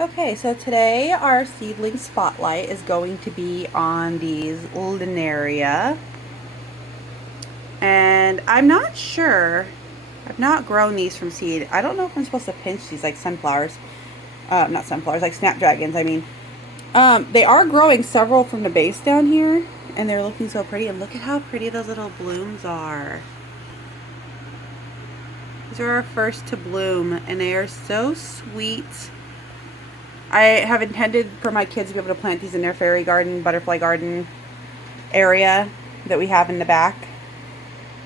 Okay, so today our seedling spotlight is going to be on these Linaria. And I'm not sure, I've not grown these from seed. I don't know if I'm supposed to pinch these like sunflowers. Not sunflowers, like snapdragons, I mean. They are growing several from the base down here, and they're looking so pretty. And look at how pretty those little blooms are. These are our first to bloom, and they are so sweet. I have intended for my kids to be able to plant these in their fairy garden, butterfly garden area that we have in the back.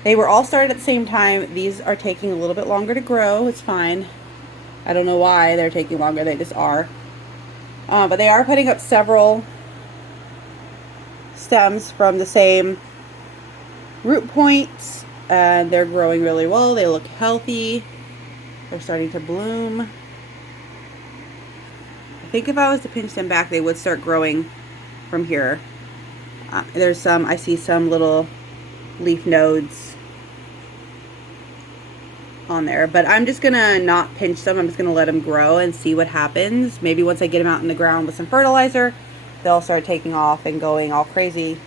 They were all started at the same time. These are taking a little bit longer to grow. It's fine. I don't know why they're taking longer. They just are. But they are putting up several stems from the same root points. And they're growing really well. They look healthy. They're starting to bloom. I think if I was to pinch them back, they would start growing from here. I see some little leaf nodes on there, but I'm just gonna not pinch them. I'm just gonna let them grow and see what happens. Maybe once I get them out in the ground with some fertilizer, they'll start taking off and going all crazy.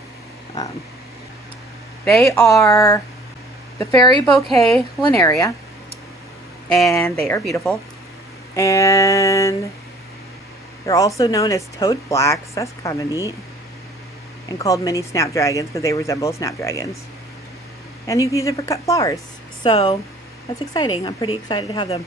They are the Fairy Bouquet Linaria, and they are beautiful. And they're also known as toad blacks. That's kind of neat. And called mini snapdragons because they resemble snapdragons. And you can use it for cut flowers. So that's exciting. I'm pretty excited to have them.